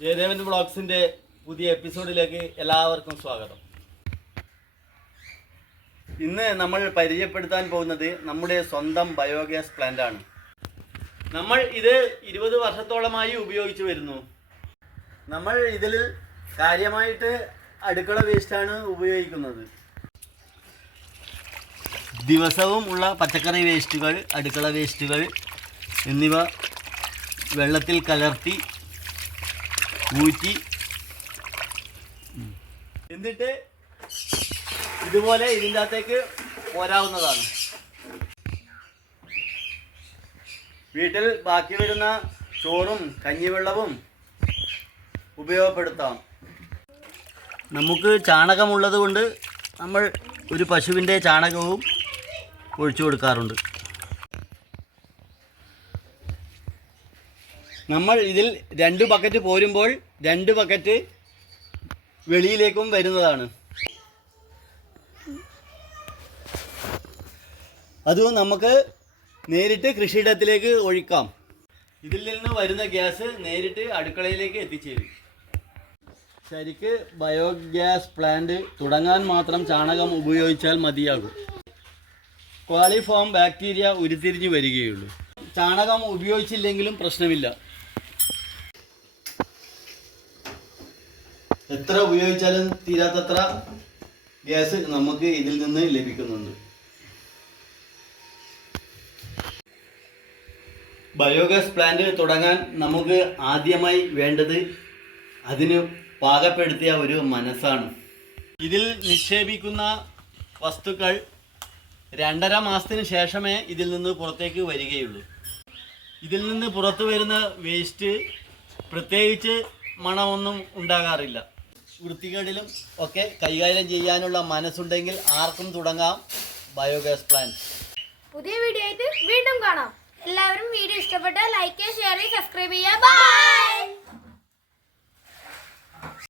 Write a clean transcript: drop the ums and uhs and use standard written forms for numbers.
ജയദേവൻ വ്ളോഗ്സിന്റെ പുതിയ എപ്പിസോഡിലേക്ക് എല്ലാവർക്കും സ്വാഗതം. ഇന്ന് നമ്മൾ പരിചയപ്പെടുത്താൻ പോകുന്നത് നമ്മുടെ സ്വന്തം ബയോഗ്യാസ് പ്ലാന്റ് ആണ്. നമ്മൾ ഇത് 20 വർഷത്തോളമായി ഉപയോഗിച്ചു വരുന്നു. നമ്മൾ ഇതിൽ കാര്യമായിട്ട് അടുക്കള വേസ്റ്റാണ് ഉപയോഗിക്കുന്നത്. ദിവസവും ഉള്ള പച്ചക്കറി വേസ്റ്റുകൾ, അടുക്കള വേസ്റ്റുകൾ എന്നിവ വെള്ളത്തിൽ കലർത്തി ഊറ്റി എന്നിട്ട് ഇതുപോലെ ഇതിൻ്റെ അകത്തേക്ക് പോരാവുന്നതാണ്. വീട്ടിൽ ബാക്കി വരുന്ന ചോറും കഞ്ഞിവെള്ളവും ഉപയോഗപ്പെടുത്താം. നമുക്ക് ചാണകമുള്ളത് കൊണ്ട് നമ്മൾ ഒരു പശുവിൻ്റെ ചാണകവും ഒഴിച്ചു കൊടുക്കാറുണ്ട്. നമ്മൾ ഇതിൽ 2 ബക്കറ്റ് പോരുമ്പോൾ 2 ബക്കറ്റ് വെളിയിലേക്കും വരുന്നതാണ്. അതും നമുക്ക് നേരിട്ട് കൃഷിയിടത്തിലേക്ക് ഒഴിക്കാം. ഇതിൽ നിന്ന് വരുന്ന ഗ്യാസ് നേരിട്ട് അടുക്കളയിലേക്ക് എത്തിച്ചേരും. ശരിക്ക് ബയോഗ്യാസ് പ്ലാന്റ് തുടങ്ങാൻ മാത്രം ചാണകം ഉപയോഗിച്ചാൽ മതിയാകും. ക്വാളിഫോം ബാക്ടീരിയ ഉരുത്തിരിഞ്ഞു വരികയുള്ളൂ. ചാണകം ഉപയോഗിച്ചില്ലെങ്കിലും പ്രശ്നമില്ല. എത്ര ഉപയോഗിച്ചാലും തീരാത്തത്ര ഗ്യാസ് നമുക്ക് ഇതിൽ നിന്ന് ലഭിക്കുന്നുണ്ട്. ബയോഗ്യാസ് പ്ലാന്റ് തുടങ്ങാൻ നമുക്ക് ആദ്യമായി വേണ്ടത് അതിന് പാകപ്പെടുത്തിയ ഒരു മനസ്സാണ്. ഇതിൽ നിക്ഷേപിക്കുന്ന വസ്തുക്കൾ 2.5 മാസത്തിന് ശേഷമേ ഇതിൽ നിന്ന് പുറത്തേക്ക് വരികയുള്ളൂ. ഇതിൽ നിന്ന് പുറത്തു വരുന്ന വേസ്റ്റ് പ്രത്യേകിച്ച് മണമൊന്നും ഉണ്ടാകാറില്ല. വൃത്തികേടിലും ഒക്കെ കൈകാര്യം ചെയ്യാനുള്ള മനസ്സുണ്ടെങ്കിൽ ആർക്കും തുടങ്ങാം ബയോഗ്യാസ് പ്ലാന്റ്. പുതിയ വീഡിയോ ആയിട്ട് വീണ്ടും കാണാം. എല്ലാവരും വീഡിയോ ഇഷ്ടപ്പെട്ടാൽ ലൈക്ക് ചെയ്യുക, ഷെയർ ചെയ്യുക, സബ്സ്ക്രൈബ് ചെയ്യുക. ബൈ.